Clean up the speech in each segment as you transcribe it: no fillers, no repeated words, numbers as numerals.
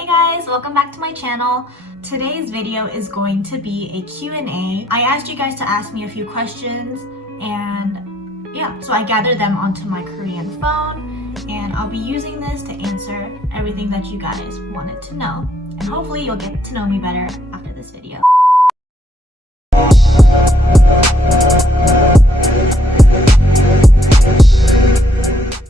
Hey guys, welcome back to my channel. Today's video is going to be a Q&A. I asked you guys to ask me a few questions and yeah, so I gathered them onto my Korean phone and I'll be using this to answer everything that you guys wanted to know. And hopefully you'll get to know me better after this video.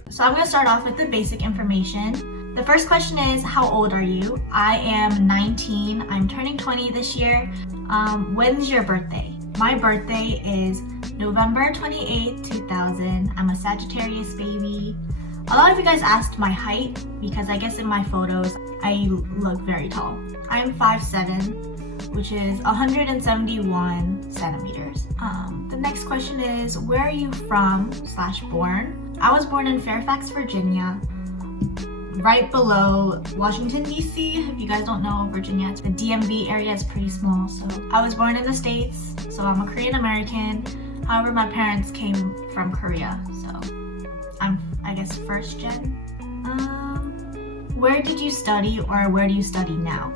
So I'm going to start off with the basic information. The first question is, how old are you? I am 19. I'm turning 20 this year. When's your birthday? My birthday is November 28th, 2000. I'm a Sagittarius baby. A lot of you guys asked my height because I guess in my photos I look very tall. I'm 5'7", which is 171 centimeters. The next question is, where are you from / born? I was born in Fairfax, Virginia, right below Washington, D.C. If you guys don't know Virginia, the DMV area is pretty small. So I was born in the States, so I'm a Korean American. However, my parents came from Korea, so I'm, I guess, first gen. Where did you study, or where do you study now?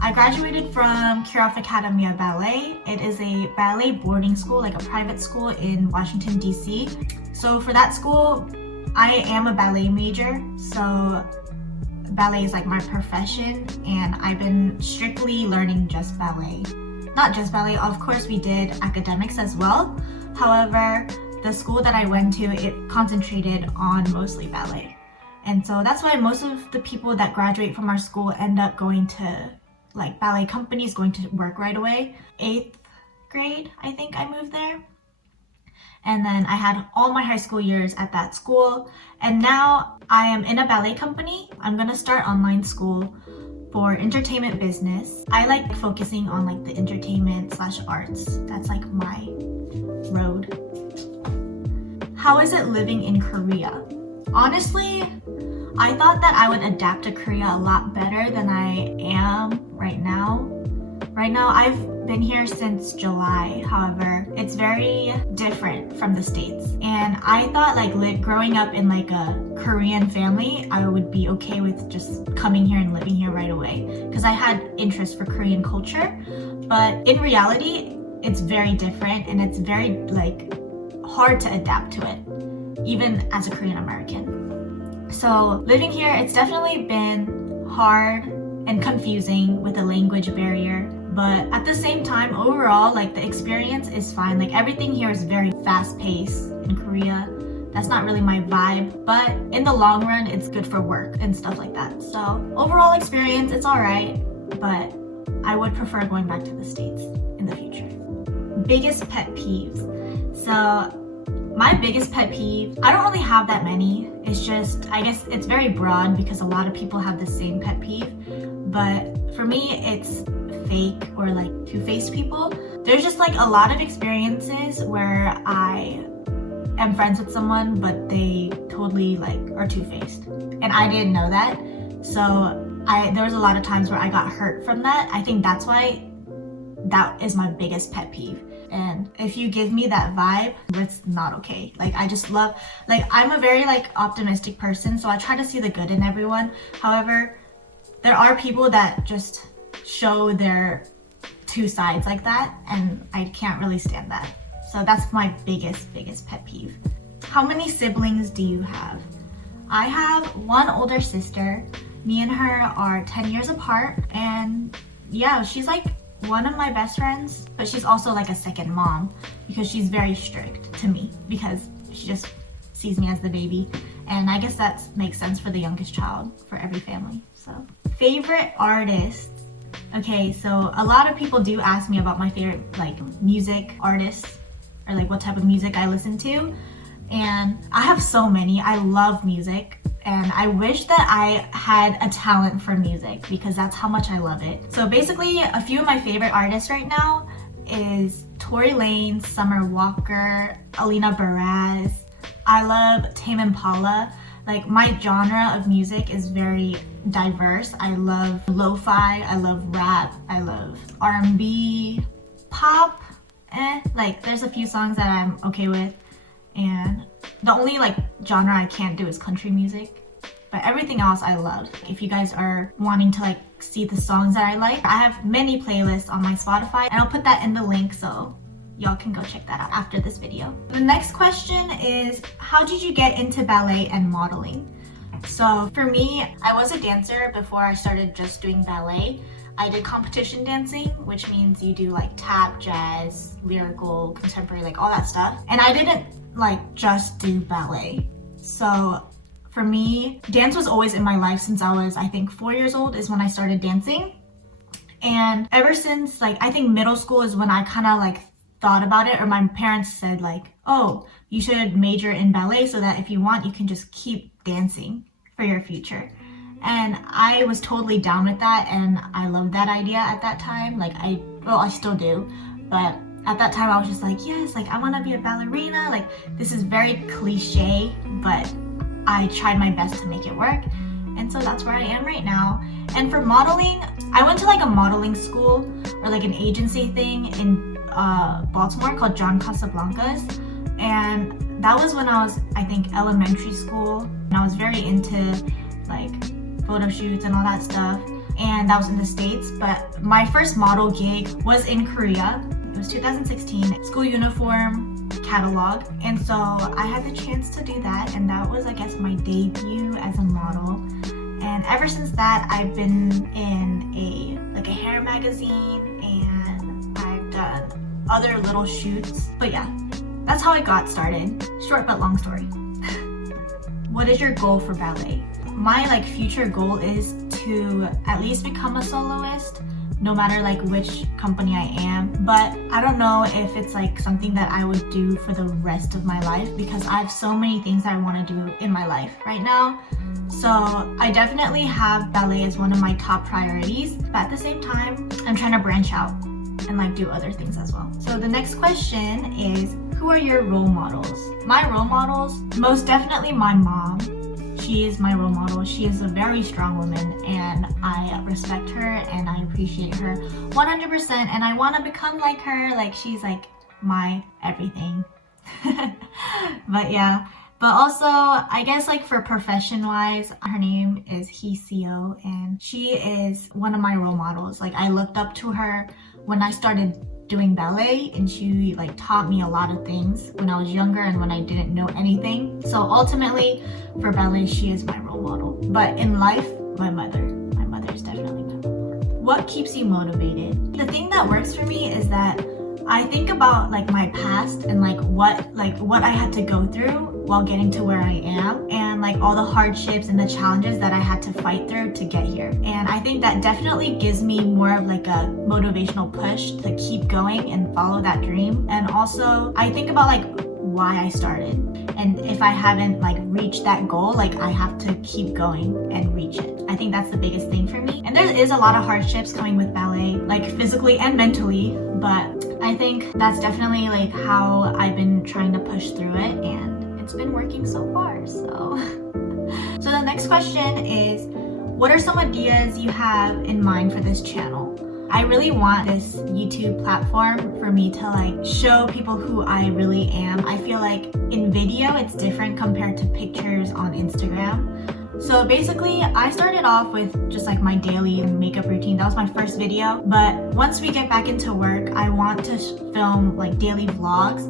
I graduated from Kirov Academia Ballet. It is a ballet boarding school, like a private school in Washington, D.C. So for that school, I am a ballet major, so ballet is like my profession, and I've been strictly learning just ballet. Not just ballet, of course we did academics as well. However, the school that I went to, it concentrated on mostly ballet. And so that's why most of the people that graduate from our school end up going to like ballet companies, going to work right away. 8th grade, I think I moved there. And then I had all my high school years at that school. And now I am in a ballet company. I'm gonna start online school for entertainment business. I like focusing on like the entertainment / arts. That's like my road. How is it living in Korea? Honestly, I thought that I would adapt to Korea a lot better than I am right now. Right now, I've been here since July. However, it's very different from the States. And I thought like growing up in like a Korean family, I would be okay with just coming here and living here right away because I had interest for Korean culture. But in reality, it's very different and it's very like hard to adapt to it, even as a Korean American. So living here, it's definitely been hard and confusing with the language barrier. But at the same time, overall, like the experience is fine. Like everything here is very fast paced in Korea. That's not really my vibe, but in the long run, it's good for work and stuff like that. So overall experience, it's all right, but I would prefer going back to the States in the future. Biggest pet peeves. So my biggest pet peeve, I don't really have that many. It's just, I guess it's very broad because a lot of people have the same pet peeve. But for me, it's fake or like two-faced people. There's just like a lot of experiences where I am friends with someone but they totally like are two-faced, and I didn't know that. So there was a lot of times where I got hurt from that. I think that's why that is my biggest pet peeve. And if you give me that vibe, it's not okay. Like I just love, like I'm a very like optimistic person, so I try to see the good in everyone. However, there are people that just show their two sides like that, and I can't really stand that. So that's my biggest pet peeve. How many siblings do you have? I have one older sister. Me and her are 10 years apart, and yeah, she's like one of my best friends, but she's also like a second mom because she's very strict to me because she just sees me as the baby, and I guess that makes sense for the youngest child for every family. So favorite artist. Okay, so a lot of people do ask me about my favorite like music artists or like what type of music I listen to, and I have so many. I love music, and I wish that I had a talent for music because that's how much I love it. So basically, a few of my favorite artists right now is Tory Lanez, Summer Walker, Alina Baraz. I love Tame Impala. Like my genre of music is very diverse. I love lo-fi, I love rap, I love R&B, pop, like there's a few songs that I'm okay with. And the only like genre I can't do is country music. but everything else I love. If you guys are wanting to like see the songs that I like, I have many playlists on my Spotify, and I'll put that in the link so y'all can go check that out after this video. The next question is, how did you get into ballet and modeling? So for me, I was a dancer before I started just doing ballet. I did competition dancing, which means you do like tap, jazz, lyrical, contemporary, like all that stuff. And I didn't like just do ballet. So for me, dance was always in my life since I was, I think 4 years old is when I started dancing. And ever since like, I think middle school is when I kind of like thought about it, or my parents said like, oh, you should major in ballet so that if you want, you can just keep dancing for your future. And I was totally down with that, and I loved that idea at that time. Like I still do, but at that time I was just like, yes, like I want to be a ballerina. Like this is very cliche, but I tried my best to make it work. And so that's where I am right now. And for modeling, I went to like a modeling school or like an agency thing in Baltimore called John Casablancas. And that was when I was, I think, elementary school. And I was very into like photo shoots and all that stuff. And that was in the States. But my first model gig was in Korea. It was 2016, school uniform catalog. And so I had the chance to do that. And that was, I guess, my debut as a model. And ever since that, I've been in a hair magazine, and I've done other little shoots. But yeah, that's how I got started. Short but long story. What is your goal for ballet? My like future goal is to at least become a soloist, no matter like which company I am. But I don't know if it's like something that I would do for the rest of my life, because I have so many things I want to do in my life right now. So I definitely have ballet as one of my top priorities, but at the same time, I'm trying to branch out and like do other things as well. So the next question is, who are your role models? My role models, most definitely my mom. She is my role model. She is a very strong woman, and I respect her and I appreciate her 100%, and I want to become like her. Like she's like my everything. But yeah. But also, I guess like for profession wise, her name is Heyy, and she is one of my role models. Like I looked up to her when I started doing ballet, and she like taught me a lot of things when I was younger and when I didn't know anything. So ultimately for ballet, she is my role model. But in life, my mother is definitely my role model. What keeps you motivated? The thing that works for me is that I think about like my past and like what I had to go through while getting to where I am, and like all the hardships and the challenges that I had to fight through to get here. And I think that definitely gives me more of like a motivational push to keep going and follow that dream. And also I think about like why I started, and if I haven't like reached that goal, like I have to keep going and reach it. I think that's the biggest thing for me. And there is a lot of hardships coming with ballet, like physically and mentally, but I think that's definitely like how I've been trying to push through it, and it's been working so far. So the next question is, what are some ideas you have in mind for this channel? I really want this YouTube platform for me to like show people who I really am. I feel like in video it's different compared to pictures on Instagram. So basically, I started off with just like my daily makeup routine. That was my first video. But once we get back into work, I want to film like daily vlogs.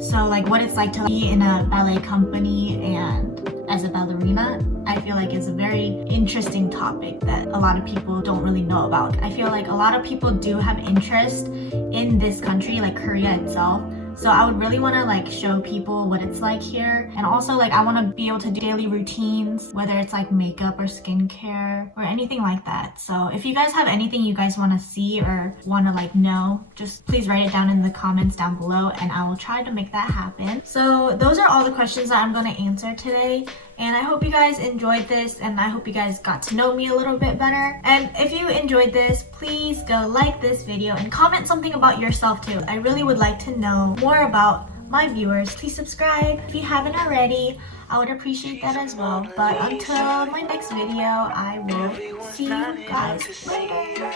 So like what it's like to be in a ballet company and as a ballerina, I feel like is a very interesting topic that a lot of people don't really know about. I feel like a lot of people do have interest in this country, like Korea itself. So I would really want to like show people what it's like here. And also like I want to be able to do daily routines, whether it's like makeup or skincare or anything like that. So if you guys have anything you guys want to see or want to like know, just please write it down in the comments down below, and I will try to make that happen. So those are all the questions that I'm going to answer today. And I hope you guys enjoyed this, and I hope you guys got to know me a little bit better. And if you enjoyed this, please go like this video and comment something about yourself too. I really would like to know more about my viewers. Please subscribe if you haven't already. I would appreciate that as well. But until my next video, I will see you guys later.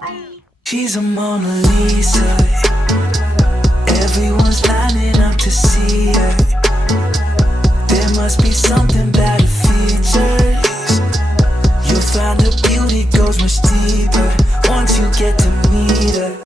Bye. She's a Mona Lisa. Everyone's lining up to see her. There must be something about a feel. find her beauty goes much deeper.